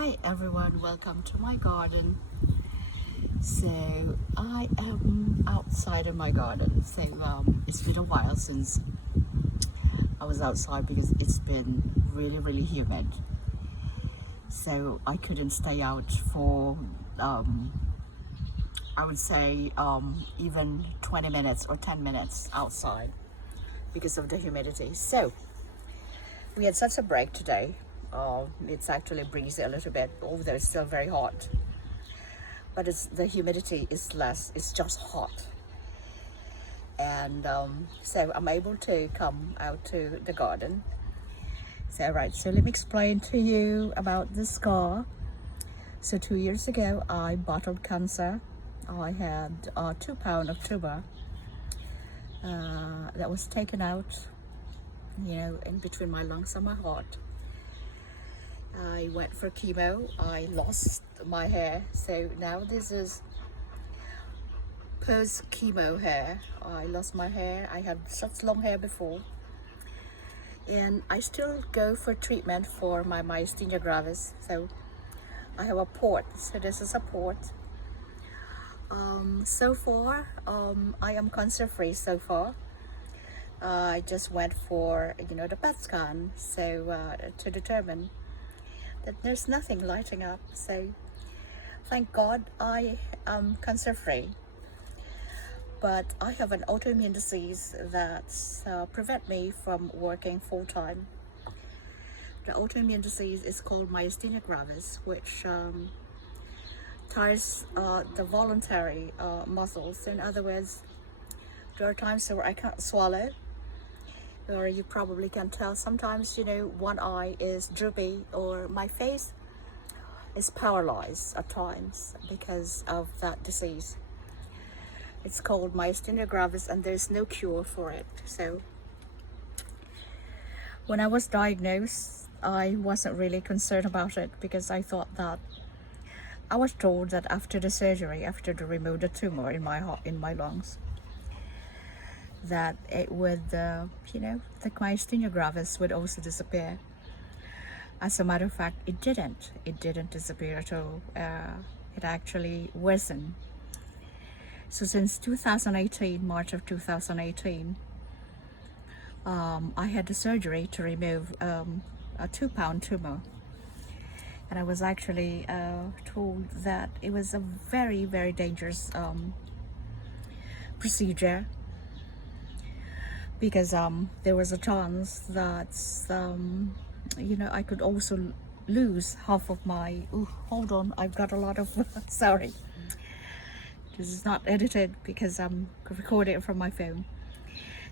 Hi everyone, welcome to my garden. So I am outside of my garden. It's been a while since I was outside because it's been really humid. So I couldn't stay out for I would say even 20 minutes or 10 minutes outside because of the humidity. So we had such a break today. It's actually breezy a little bit, although it's still very hot. But the humidity is less, it's just hot. And so I'm able to come out to the garden. So let me explain to you about the scar. So 2 years ago, I battled cancer. I had 2 pounds of tumor that was taken out, in between my lungs and my heart. I went for chemo. I lost my hair. So now this is post chemo hair. I lost my hair. I had such long hair before. And I still go for treatment for my myasthenia gravis. So I have a port. So this is a port. So far, I am cancer free so far. I just went for, the PET scan. So to determine that there's nothing lighting up. So thank God I am cancer free. But I have an autoimmune disease that prevent me from working full-time. The autoimmune disease is called myasthenia gravis, which tires the voluntary muscles. In other words, there are times where I can't swallow, or you probably can tell sometimes, one eye is droopy, or my face is paralyzed at times because of that disease. It's called myasthenia gravis and there's no cure for it. So when I was diagnosed, I wasn't really concerned about it because I thought that I was told that after the surgery, after they removed the tumor in my heart, in my lungs, that it would, the myasthenia gravis would also disappear. As a matter of fact, it didn't. It didn't disappear at all. It actually worsened. So since 2018, March of 2018, I had the surgery to remove a 2 pound tumor. And I was actually told that it was a very dangerous procedure because there was a chance that, I could also lose half of my, hold on, I've got a lot of, sorry. This is not edited because I'm recording it from my phone.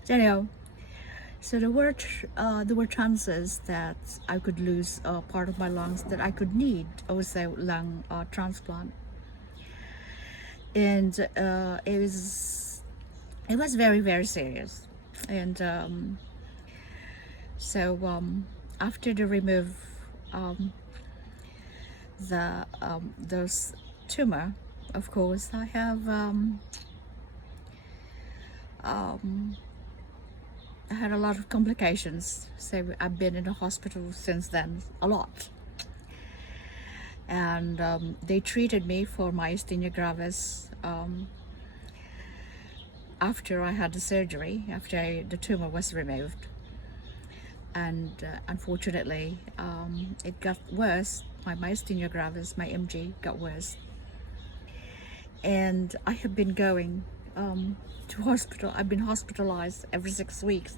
So anyhow, so there were chances that I could lose part of my lungs, that I could need also lung transplant, and it was very serious. And after they remove those tumor, of course, I have I had a lot of complications. So I've been in the hospital since then a lot. And they treated me for myasthenia gravis after I had the surgery, after the tumor was removed. And unfortunately, it got worse. My myasthenia gravis, my MG, got worse. And I have been going to hospital. I've been hospitalized every 6 weeks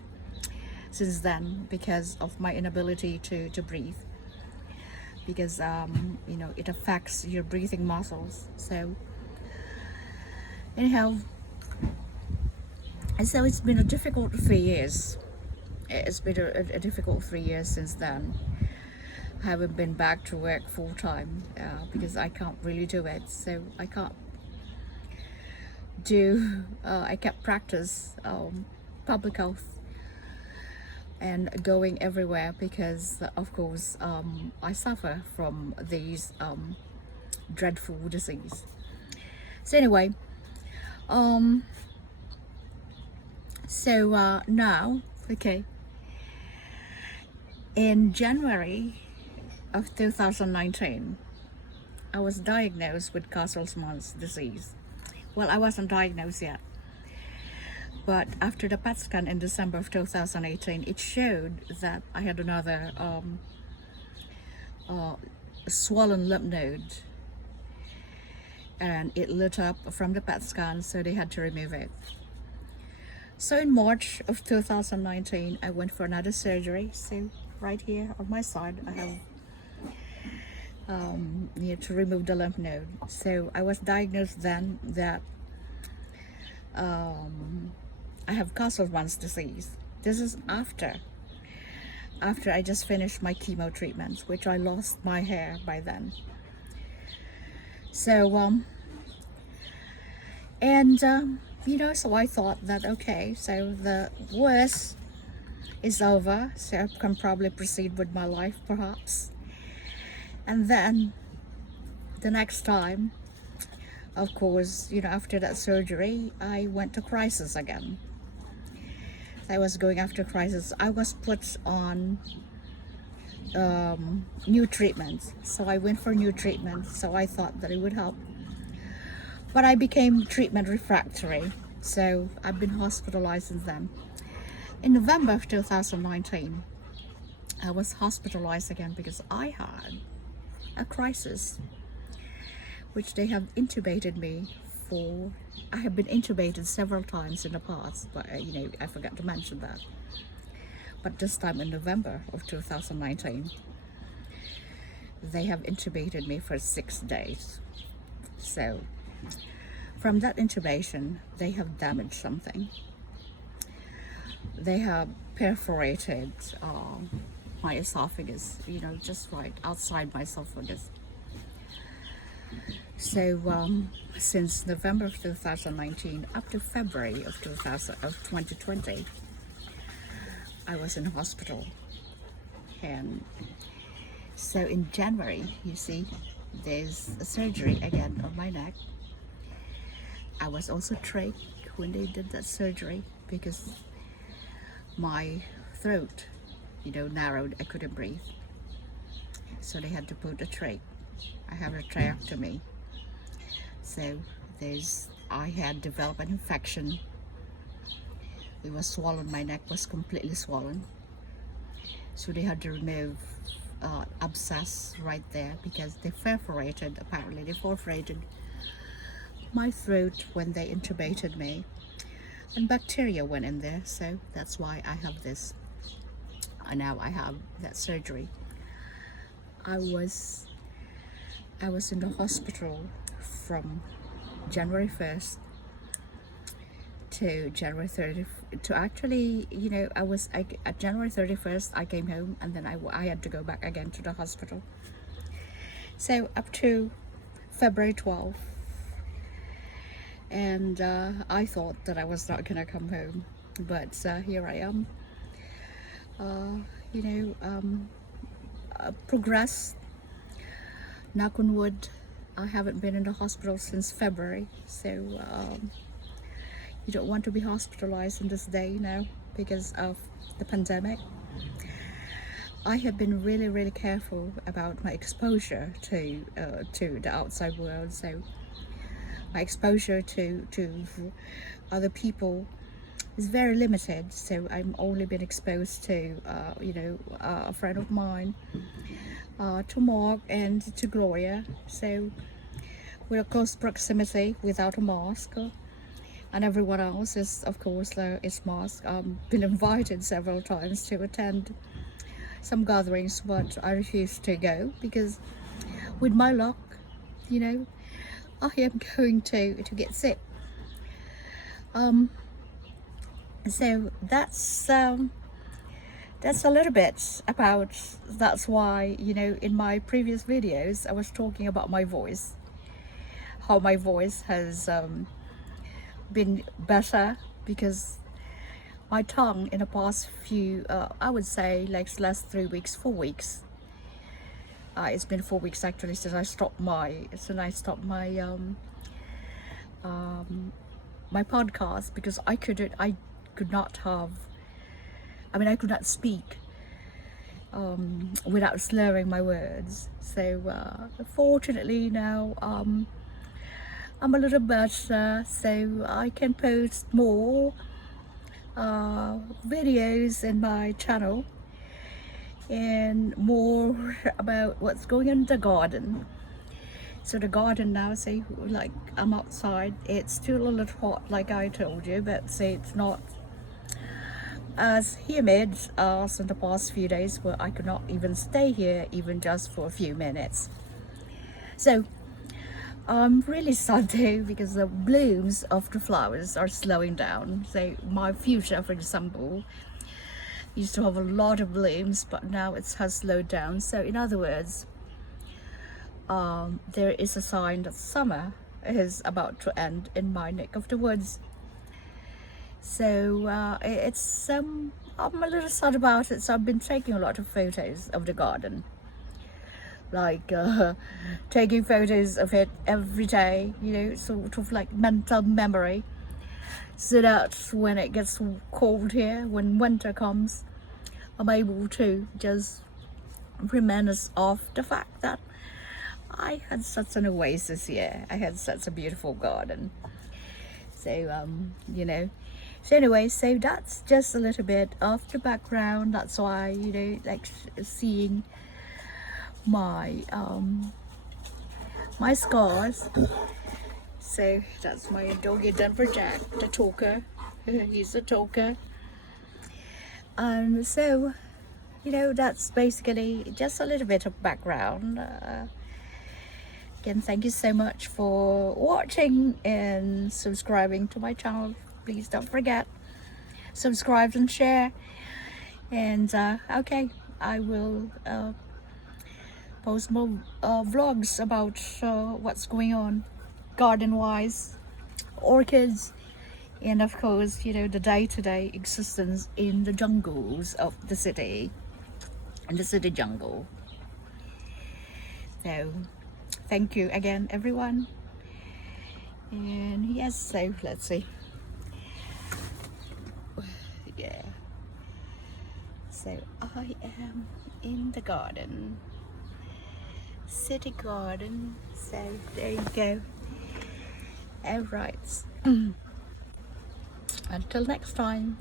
since then because of my inability to breathe, because it affects your breathing muscles. So anyhow, and so it's been a difficult 3 years. It's been a difficult 3 years since then. I haven't been back to work full-time because I can't really do it. So I can't I kept practice public health and going everywhere because of course I suffer from these dreadful disease. So anyway, now, okay, in January of 2019, I was diagnosed with Castleman's disease. Well, I wasn't diagnosed yet, but after the PET scan in December of 2018, it showed that I had another swollen lymph node, and it lit up from the PET scan, so they had to remove it. So in March of 2019, I went for another surgery. So right here on my side, I have to remove the lymph node. So I was diagnosed then that I have Castleman's disease. This is after I just finished my chemo treatments, which I lost my hair by then. So so I thought that, okay, so the worst is over, so I can probably proceed with my life perhaps. And then the next time, of course, after that surgery, I went to crisis again. I was going after crisis. I was put on new treatments. So I went for new treatment. So I thought that it would help. But I became treatment refractory. So I've been hospitalized since then. In November of 2019, I was hospitalized again because I had a crisis, which they have intubated me for. I have been intubated several times in the past, but I forgot to mention that. But this time in November of 2019, they have intubated me for 6 days. So from that intubation, they have damaged something. They have perforated my esophagus, just right outside my esophagus. So since November of 2019 up to February of 2020, I was in hospital. And so in January, you see, there's a surgery again on my neck. I was also trach when they did that surgery because my throat, narrowed. I couldn't breathe. So they had to put a trach. I have a tracheotomy. So I had developed an infection. It was swollen. My neck was completely swollen. So they had to remove abscess right there because they perforated my throat when they intubated me, and bacteria went in there. So that's why I have this. And now I have that surgery. I was in the hospital from January 1st to January 30th. To actually, at January 31st, I came home, and then I had to go back again to the hospital. So up to February 12th. And I thought that I was not gonna come home, but here I am. Progressed. Knock on wood. I haven't been in the hospital since February, so you don't want to be hospitalized in this day now because of the pandemic. I have been really, really careful about my exposure to the outside world. So my exposure to other people is very limited. So I'm only been exposed to a friend of mine, to Mark and to Gloria. So we're close proximity without a mask, and everyone else is, of course, is masked. Been invited several times to attend some gatherings, but I refuse to go because with my luck, I am going to get sick. So that's a little bit about. That's why in my previous videos I was talking about my voice, how my voice has been better because my tongue in the past few, I would say like last 3 weeks, 4 weeks. It's been 4 weeks actually since I stopped my my podcast because I could not speak without slurring my words. So fortunately now I'm a little better, so I can post more videos in my channel and more about what's going on in the garden. So the garden now, say like I'm outside, it's still a little hot like I told you, but say it's not as humid as in the past few days where I could not even stay here even just for a few minutes. So I'm really sad though because the blooms of the flowers are slowing down. So my fuchsia, for example, used to have a lot of blooms, but now it has slowed down. So in other words, there is a sign that summer is about to end in my neck of the woods. So it's I'm a little sad about it. So I've been taking a lot of photos of the garden, like taking photos of it every day, you know, sort of like mental memory, so that when it gets cold here, when winter comes, I'm able to just reminisce of the fact that I had such an oasis here. I had such a beautiful garden. So you know, so anyway, so that's just a little bit of the background. That's why, you know, like seeing my my scars. So that's my doggy Denver Jack, the talker. He's a talker. And so, you know, that's basically just a little bit of background. Again, thank you so much for watching and subscribing to my channel. Please don't forget, subscribe and share. And okay, I will post more vlogs about what's going on garden wise, orchids, and of course, you know, the day-to-day existence in the jungles of the city, in the city jungle. So thank you again, everyone. And yes, so let's see. Yeah, so I am in the garden, city garden. So there you go. All right. Until next time.